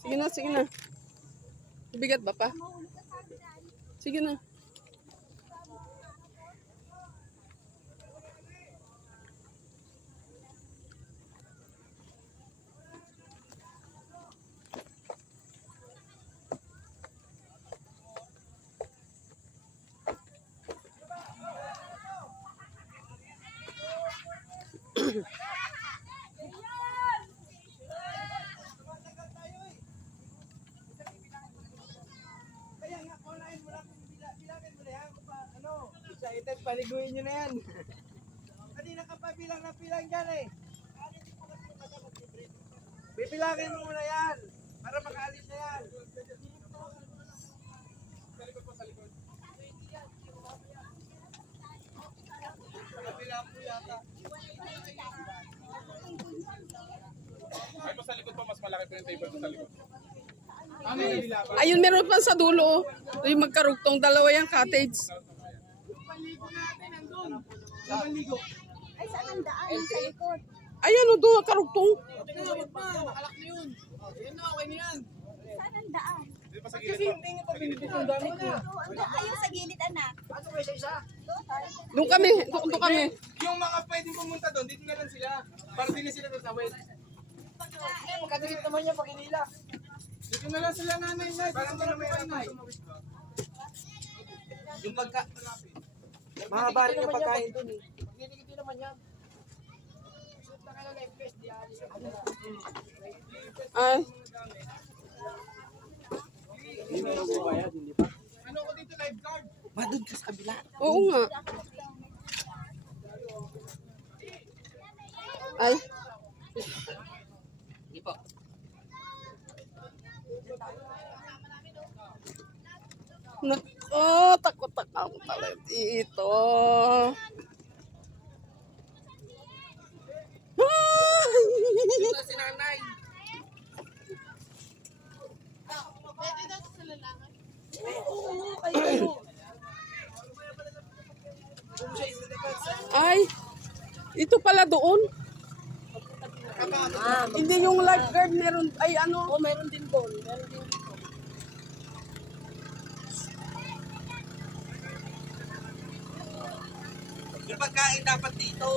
Sige na, sige na. Bigat ba pa? Sige na. Paliguin nyo na yan. Kanina ka pa bilang na pilang dyan eh. Pipilangin mo muna yan. Para makaalis na yan. Sa likod po, sa likod. Kapila po yata. Ay po sa likod po, mas malaki po yung table po sa likod. Ayun, meron pa sa dulo. Yung magkarugtong dalawa yung cottage. Ay, saan ang daan? Sa likod. Ayun, doon karugtong. Makalak na yun. Yan na, okay na yan. Saan ang daan? Kasi hindi nga pa binibit yung dami ko. Ayun sa gilid, anak. Ano ba isa? Doon kami, doon kami. Yung mga pwedeng pumunta doon, dito na lang sila. Para din sila doon sa west. Magkadikit naman yan pag inila. Dito na lang sila nanay. Parang doon na may nanay. Yung pagka... Mahaba rin yung pagkain doon eh. Hindi naman yan. Ay, Ano ko dito lifeguard? Doon ka sa kabila. oo nga. Ay, Hindi po. takot ako talaga dito. Dito si nanay. Pwede na sa lalaki. Ay, ito pala doon. Hindi yung lifeguard meron, ay ano. Oh, meron din doon. Meron din dito. Yung pagkain dapat dito.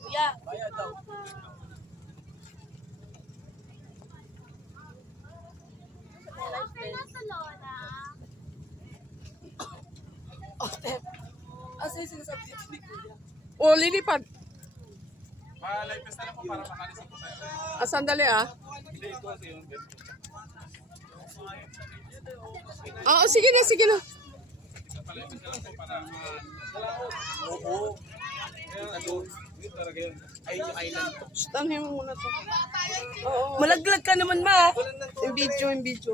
Kuya. Bayad daw. Okay na sa lola. Asa yung sinasabi dito ni Kuya? O, lilipad. Live fest na lang po para makalis po tayo. Sandali ah. Hindi, ito kasi yung Oo, sige na, sige na. live fest na lang po para oo. Ayun, ano, yun talaga yun. Ay, yung island. Tanhin mo muna to. Oo. Malaglag ka naman, ma. Yung video, yung video.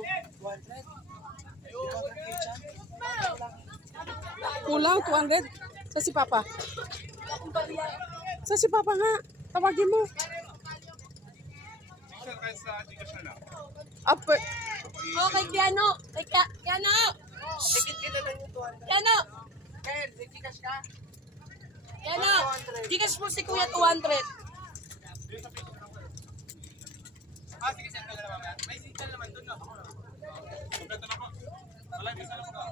Kulang, 200. Sa si Papa. Sa si Papa nga. Tawagin mo. Picture kayo sa Gcash na lang. Upper. Oh, kay Kiano. Kay Kiano. Tikit ka na lang yung 200. Kiano. Ken, may Gcash ka? Kiano. Gcash mo si Kuya 200. Sige, send ka na naman. May signal naman doon na. Kompleto na po. Live fest na lang po.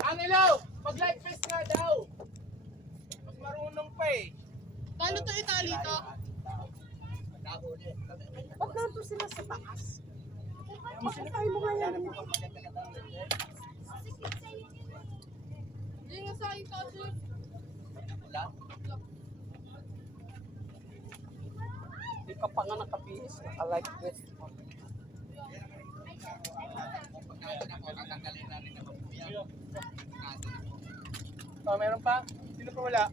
Angelo, mag-live fest nga daw. Mas marunong pa eh. Paano to itali to? Ba't nandun sila sa taas? Makakay mo nga yan. Hindi nga sa akin kasi. Hindi ka pa nga nakabihis. Naka-like this. Oh, meron pa? Sino pa wala?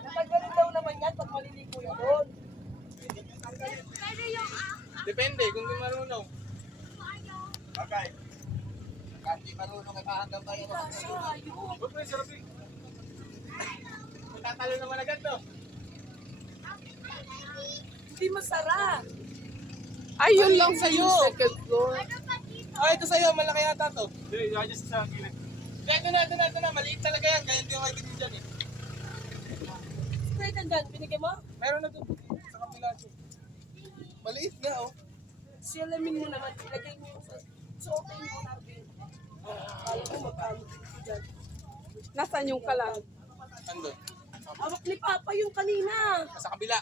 Natanggalin daw naman yan. yan pag maliligo yun doon. Depende kung di marunong. Bagay. Kahit di marunong ay mahanggang tayo. Huwag mo yung sarapin. Matatalo naman agad to. Hindi masarap. Ay, yun lang Sa'yo. Second floor. Ah, ito sa'yo. Malaki yata to. Hindi, just sa gilid. Ito na. Maliit talaga yan. Kaya hindi ko kayo din dyan eh. Straight and done, binigay mo? Meron na to. Sa kapila to. Maliit nga oh. Silamin mo naman, ilagay mo yung suotin mo natin. Kala ko magkano dyan. Nasaan yung kalan? Andun. Awak ni Papa yung kanina. Sa kabila.